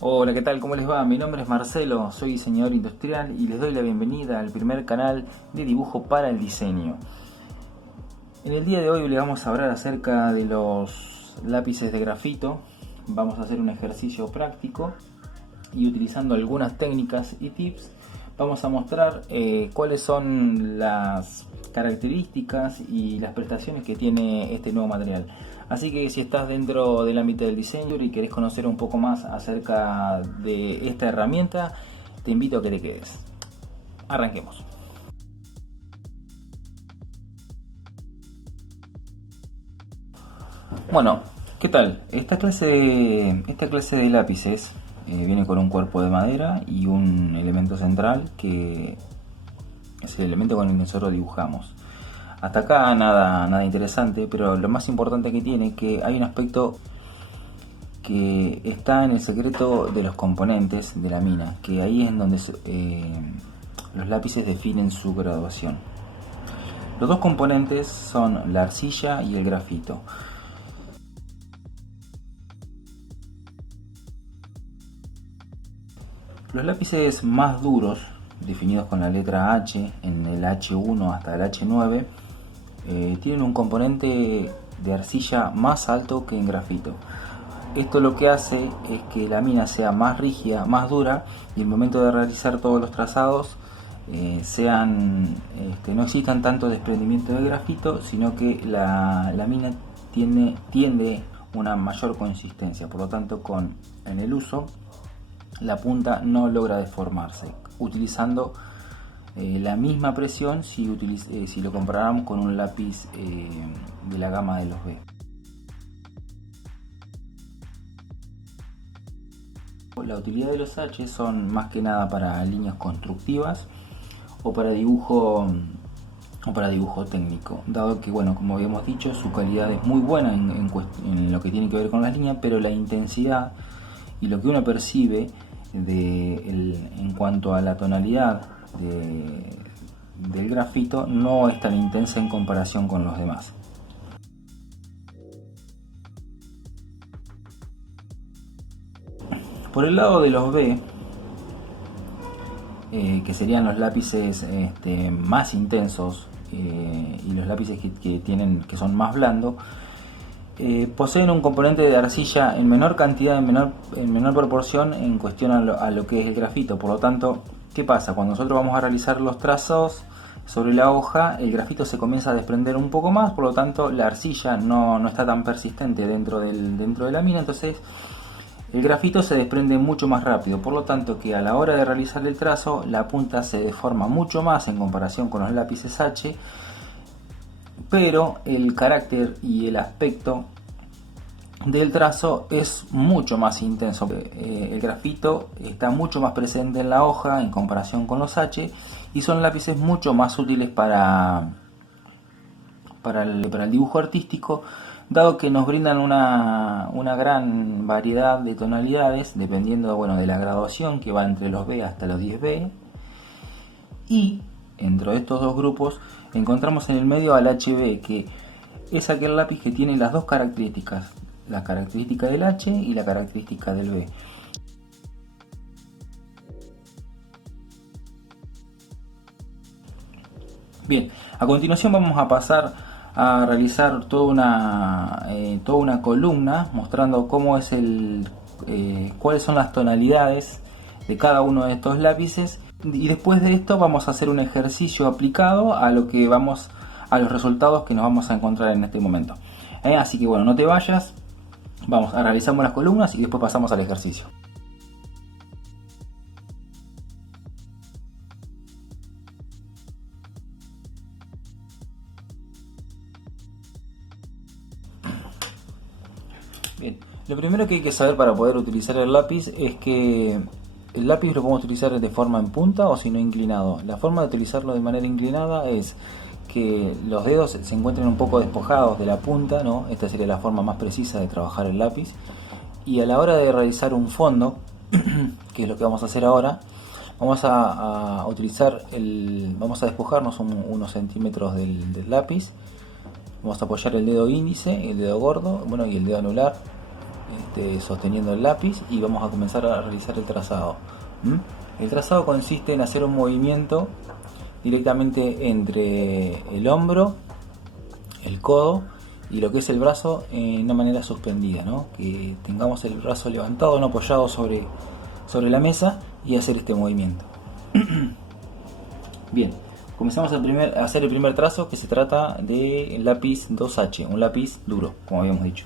Hola, ¿qué tal? ¿Cómo les va? Mi nombre es Marcelo, soy diseñador industrial y les doy la bienvenida al primer canal de dibujo para el diseño. En el día de hoy les vamos a hablar acerca de los lápices de grafito. Vamos a hacer un ejercicio práctico y utilizando algunas técnicas y tips vamos a mostrar cuáles son las características y las prestaciones que tiene este nuevo material. Así que si estás dentro del ámbito del diseño y querés conocer un poco más acerca de esta herramienta, te invito a que te quedes. Arranquemos. Bueno, ¿qué tal? Esta clase de lápices viene con un cuerpo de madera y un elemento central que es el elemento con el que nosotros dibujamos. Hasta acá nada interesante, pero lo más importante que tiene es que hay un aspecto que está en el secreto de los componentes de la mina, que ahí es en donde los lápices definen su graduación. Los dos componentes son la arcilla y el grafito. Los lápices más duros, definidos con la letra H, en el H1 hasta el H9, tienen un componente de arcilla más alto que en grafito. Esto lo que hace es que la mina sea más rígida, más dura, y el momento de realizar todos los trazados no existan tanto desprendimiento de grafito, sino que la mina tiende una mayor consistencia. Por lo tanto, en el uso, la punta no logra deformarse, utilizando la misma presión si lo comparáramos con un lápiz de la gama de los B. La utilidad de los H son más que nada para líneas constructivas o para dibujo técnico, dado que, bueno, como habíamos dicho, su calidad es muy buena en lo que tiene que ver con las líneas, pero la intensidad y lo que uno percibe en cuanto a la tonalidad del grafito no es tan intensa en comparación con los demás. Por el lado de los B, que serían los lápices más intensos y los lápices que son más blandos, poseen un componente de arcilla en menor cantidad, en menor proporción en cuestión a lo que es el grafito. Por lo tanto, ¿qué pasa? Cuando nosotros vamos a realizar los trazos sobre la hoja, el grafito se comienza a desprender un poco más, por lo tanto la arcilla no está tan persistente dentro de la mina, entonces el grafito se desprende mucho más rápido, por lo tanto que a la hora de realizar el trazo la punta se deforma mucho más en comparación con los lápices H, pero el carácter y el aspecto del trazo es mucho más intenso. El grafito está mucho más presente en la hoja en comparación con los H y son lápices mucho más útiles para el dibujo artístico, dado que nos brindan una gran variedad de tonalidades dependiendo, bueno, de la graduación, que va entre los B hasta los 10B, y dentro de estos dos grupos encontramos en el medio al HB, que es aquel lápiz que tiene las dos características, la característica del H y la característica del B. Bien, a continuación vamos a pasar a realizar toda una columna mostrando cuáles son las tonalidades de cada uno de estos lápices, y después de esto vamos a hacer un ejercicio aplicado a los resultados que nos vamos a encontrar en este momento. Así que bueno, no te vayas, realizamos las columnas y después pasamos al ejercicio. Bien, lo primero que hay que saber para poder utilizar el lápiz es que el lápiz lo podemos utilizar de forma en punta o si no inclinado. La forma de utilizarlo de manera inclinada es que los dedos se encuentren un poco despojados de la punta, ¿no? Esta sería la forma más precisa de trabajar el lápiz. Y a la hora de realizar un fondo, que es lo que vamos a hacer ahora, vamos a despojarnos unos centímetros del lápiz. Vamos a apoyar el dedo índice, el dedo gordo, bueno, y el dedo anular sosteniendo el lápiz y vamos a comenzar a realizar el trazado. El trazado consiste en hacer un movimiento directamente entre el hombro, el codo y lo que es el brazo en una manera suspendida, ¿no? Que tengamos el brazo levantado, no apoyado sobre la mesa, y hacer este movimiento. Bien, comenzamos a hacer el primer trazo, que se trata de lápiz 2H, un lápiz duro, como habíamos dicho.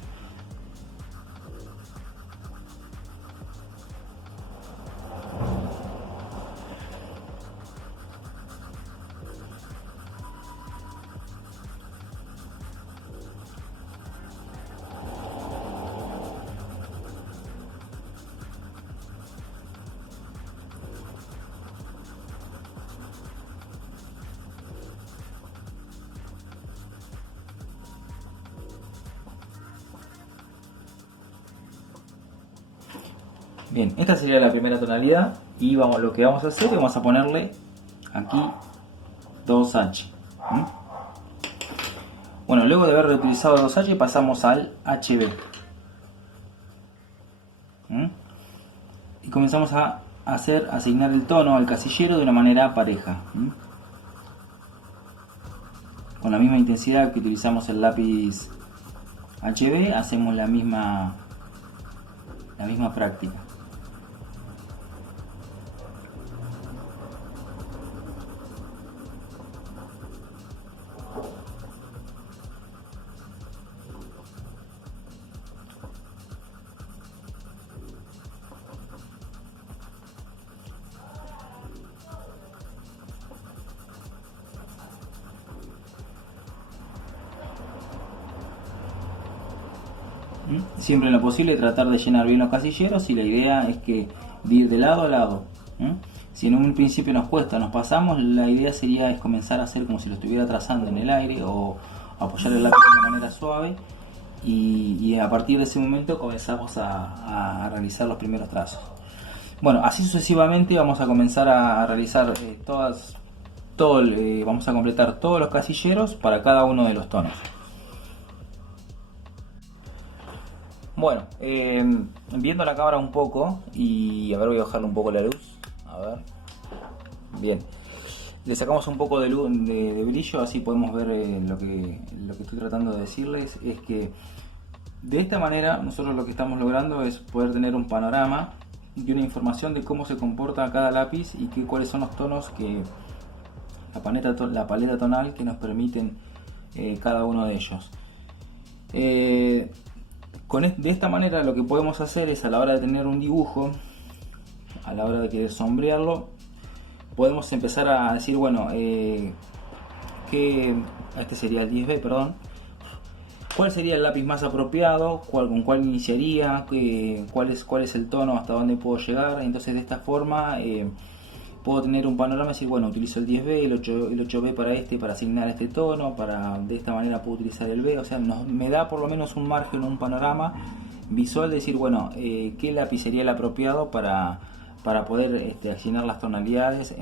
Bien, esta sería la primera tonalidad y lo que vamos a hacer es vamos a ponerle aquí 2H. Bueno, luego de haber reutilizado 2H pasamos al HB. Y comenzamos a asignar el tono al casillero de una manera pareja. Con la misma intensidad que utilizamos el lápiz HB, hacemos la misma práctica. Siempre en lo posible tratar de llenar bien los casilleros, y la idea es que de ir de lado a lado. Si en un principio nos cuesta, nos pasamos, la idea sería comenzar a hacer como si lo estuviera trazando en el aire, o apoyar el lápiz de una manera suave, y a partir de ese momento comenzamos a realizar los primeros trazos. Bueno, así sucesivamente vamos a comenzar a realizar vamos a completar todos los casilleros para cada uno de los tonos. Bueno, viendo la cámara un poco, y a ver, voy a bajarle un poco la luz, a ver, bien, le sacamos un poco de luz, de brillo, así podemos ver lo que estoy tratando de decirles es que de esta manera nosotros lo que estamos logrando es poder tener un panorama y una información de cómo se comporta cada lápiz y cuáles son los tonos la paleta tonal que nos permiten cada uno de ellos. De esta manera lo que podemos hacer es, a la hora de tener un dibujo, a la hora de querer sombrearlo, podemos empezar a decir, bueno, este sería el 10B, perdón. ¿Cuál sería el lápiz más apropiado? ¿Con cuál iniciaría? ¿Cuál es el tono? ¿Hasta dónde puedo llegar? Entonces, de esta forma puedo tener un panorama y decir, bueno, utilizo el 10B, el 8B para asignar este tono, de esta manera puedo utilizar el B. O sea, me da por lo menos un margen, un panorama visual de decir, bueno, qué lápiz sería el apropiado para poder asignar las tonalidades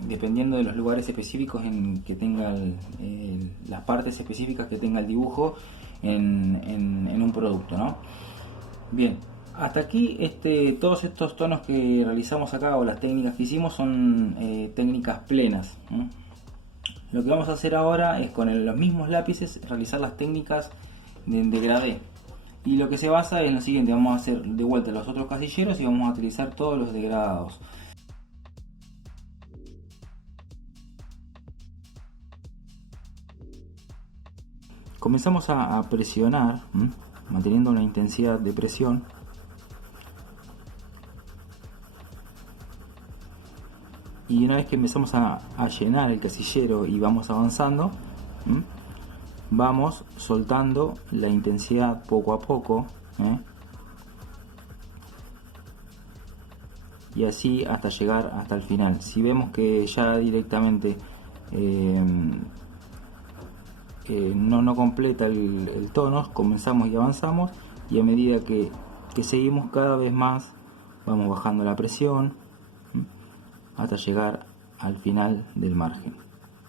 dependiendo de los lugares específicos en que tenga las partes específicas que tenga el dibujo en un producto, ¿no? Bien, hasta aquí todos estos tonos que realizamos acá, o las técnicas que hicimos, son técnicas plenas. Lo que vamos a hacer ahora es, con los mismos lápices, realizar las técnicas de degradé. Y lo que se basa es en lo siguiente: vamos a hacer de vuelta los otros casilleros y vamos a utilizar todos los degradados. Comenzamos a presionar, manteniendo una intensidad de presión. Y una vez que empezamos a llenar el casillero y vamos avanzando, vamos soltando la intensidad poco a poco, y así hasta llegar hasta el final. Si vemos que ya directamente no completa el tono, comenzamos y avanzamos, y a medida que seguimos cada vez más vamos bajando la presión hasta llegar al final del margen.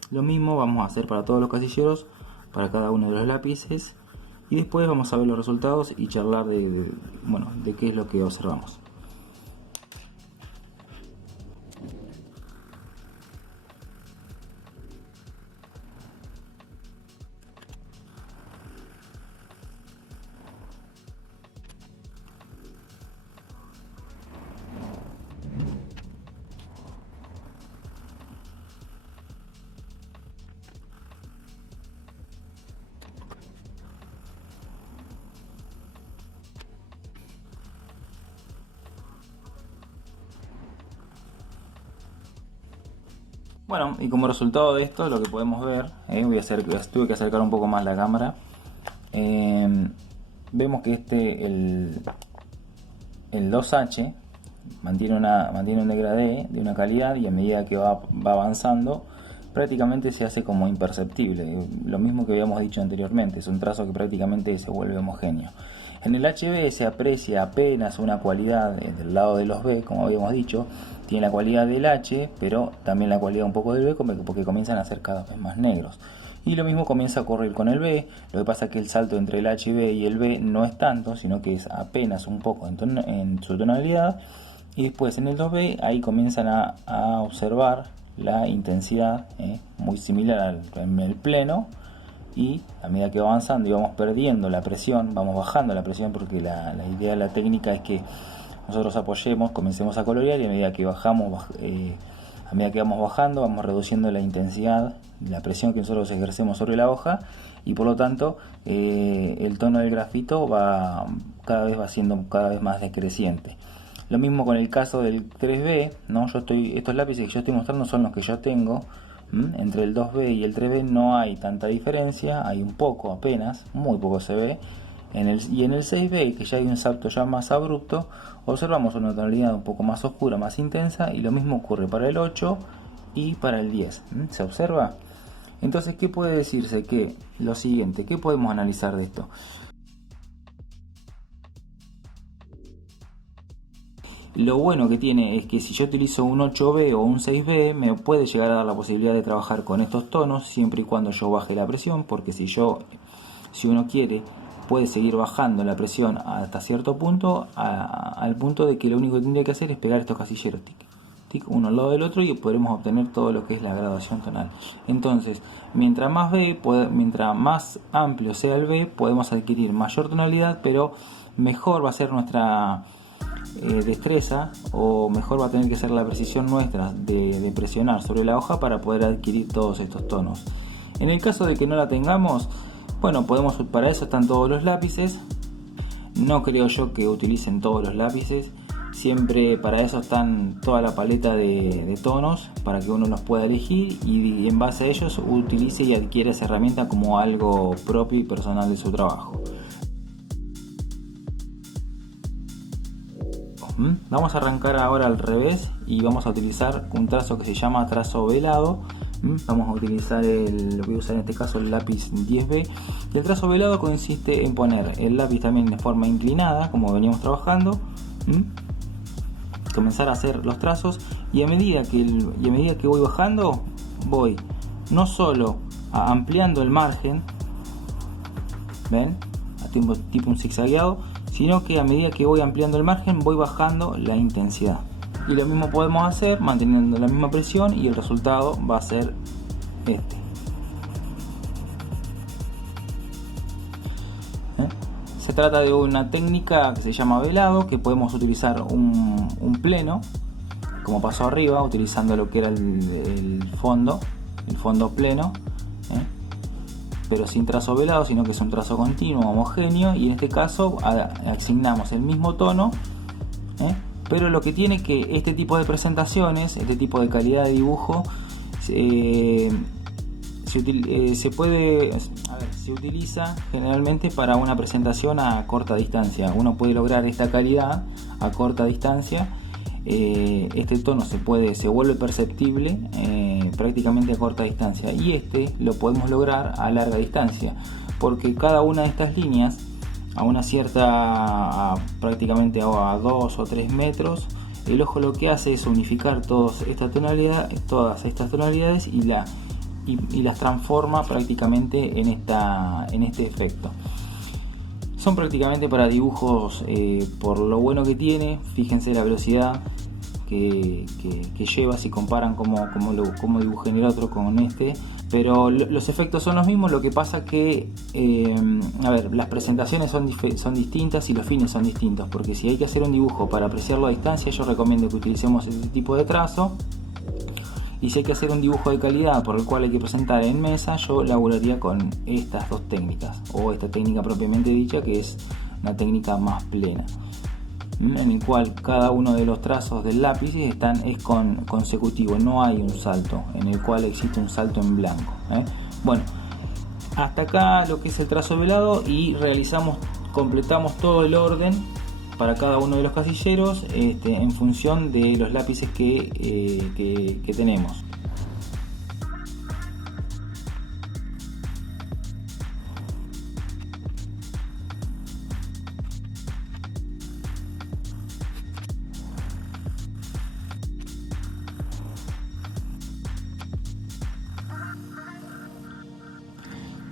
Lo mismo vamos a hacer para todos los casilleros, para cada uno de los lápices, y después vamos a ver los resultados y charlar bueno, de qué es lo que observamos. Bueno, y como resultado de esto, lo que podemos ver, tuve que acercar un poco más la cámara. Vemos que el 2H mantiene un degradé de una calidad, y a medida que va avanzando prácticamente se hace como imperceptible. Lo mismo que habíamos dicho anteriormente, es un trazo que prácticamente se vuelve homogéneo. En el HB se aprecia apenas una cualidad del lado de los B, como habíamos dicho. Tiene la cualidad del H, pero también la cualidad un poco del B, porque comienzan a ser cada vez más negros. Y lo mismo comienza a ocurrir con el B. Lo que pasa es que el salto entre el HB y el B no es tanto, sino que es apenas un poco en su tonalidad. Y después en el 2B ahí comienzan a observar la intensidad, muy similar en el pleno. Y a medida que va avanzando y vamos perdiendo la presión, vamos bajando la presión, porque la idea de la técnica es que nosotros apoyemos, comencemos a colorear, y a medida que bajamos, a medida que vamos bajando, vamos reduciendo la intensidad, la presión que nosotros ejercemos sobre la hoja, y por lo tanto el tono del grafito cada vez va siendo cada vez más decreciente. Lo mismo con el caso del 3B, ¿no? Estos lápices que yo estoy mostrando son los que yo tengo. Entre el 2B y el 3B no hay tanta diferencia, hay un poco apenas, muy poco se ve. Y en el 6B, que ya hay un salto ya más abrupto, observamos una tonalidad un poco más oscura, más intensa, y lo mismo ocurre para el 8 y para el 10. ¿Se observa? Entonces, ¿qué puede decirse? Que lo siguiente, ¿qué podemos analizar de esto? Lo bueno que tiene es que si yo utilizo un 8B o un 6B, me puede llegar a dar la posibilidad de trabajar con estos tonos siempre y cuando yo baje la presión, porque si uno quiere, puede seguir bajando la presión hasta cierto punto, al punto de que lo único que tendría que hacer es pegar estos casilleros tic, uno al lado del otro, y podremos obtener todo lo que es la graduación tonal. Entonces, mientras más amplio sea el B, podemos adquirir mayor tonalidad, pero mejor va a ser nuestra destreza, o mejor va a tener que ser la precisión nuestra de presionar sobre la hoja para poder adquirir todos estos tonos. En el caso de que no la tengamos, bueno, para eso están todos los lápices. No creo yo que utilicen todos los lápices, siempre para eso están toda la paleta de tonos, para que uno los pueda elegir y en base a ellos utilice y adquiera esa herramienta como algo propio y personal de su trabajo. Vamos a arrancar ahora al revés y vamos a utilizar un trazo que se llama trazo velado. Vamos a utilizar voy a usar en este caso el lápiz 10B. Y el trazo velado consiste en poner el lápiz también de forma inclinada, como veníamos trabajando. Comenzar a hacer los trazos, y a medida que voy bajando, voy no solo ampliando el margen, ¿ven? Tipo un zigzagueado, sino que a medida que voy ampliando el margen voy bajando la intensidad. Y lo mismo podemos hacer manteniendo la misma presión, y el resultado va a ser este. Se trata de una técnica que se llama velado, que podemos utilizar un pleno, como pasó arriba, utilizando lo que era el fondo pleno, pero sin trazo velado, sino que es un trazo continuo, homogéneo, y en este caso asignamos el mismo tono, pero lo que tiene que este tipo de presentaciones, este tipo de calidad de dibujo, se utiliza generalmente para una presentación a corta distancia. Uno puede lograr esta calidad a corta distancia. Este tono se vuelve perceptible prácticamente a corta distancia, y lo podemos lograr a larga distancia, porque cada una de estas líneas prácticamente a 2 o 3 metros, el ojo lo que hace es unificar todas estas tonalidades y las transforma prácticamente en este efecto. Son prácticamente para dibujos, por lo bueno que tiene. Fíjense la velocidad que lleva si comparan cómo dibujé en el otro con este. Pero los efectos son los mismos, lo que pasa que las presentaciones son distintas y los fines son distintos, porque si hay que hacer un dibujo para apreciarlo a distancia, yo recomiendo que utilicemos este tipo de trazo, y si hay que hacer un dibujo de calidad por el cual hay que presentar en mesa, yo laburaría con estas dos técnicas, o esta técnica propiamente dicha, que es una técnica más plena, en el cual cada uno de los trazos del lápiz es consecutivo, no hay un salto en el cual existe un salto en blanco. Bueno, hasta acá lo que es el trazo velado, y completamos todo el orden para cada uno de los casilleros en función de los lápices que tenemos.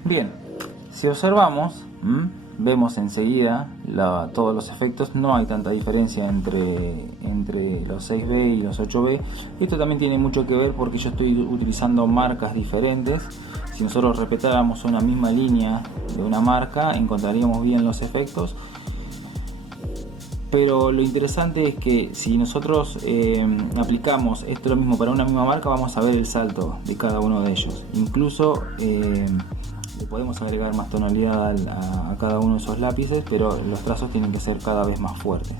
Bien, si observamos, vemos enseguida todos los efectos. No hay tanta diferencia entre los 6B y los 8B. Esto también tiene mucho que ver porque yo estoy utilizando marcas diferentes. Si nosotros respetáramos una misma línea de una marca, encontraríamos bien los efectos. Pero lo interesante es que si nosotros aplicamos esto lo mismo para una misma marca, vamos a ver el salto de cada uno de ellos. Incluso le podemos agregar más tonalidad a cada uno de esos lápices, pero los trazos tienen que ser cada vez más fuertes.